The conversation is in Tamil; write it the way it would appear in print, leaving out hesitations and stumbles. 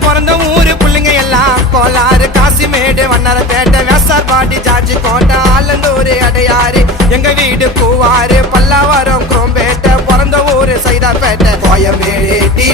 பிறந்த ஊரு புள்ளிங்க எல்லாம் கோலாறு காசிமேடு வண்ணாரப்பேட்டை வேசார்பாடி ஜார்ஜி கோட்டை ஆலந்தூர் அடையாறு எங்க வீடு கூவாறு பல்லாவரம் குரோம்பேட்டை பிறந்த ஊரு சைதாப்பேட்டை கோயம்பேடு டி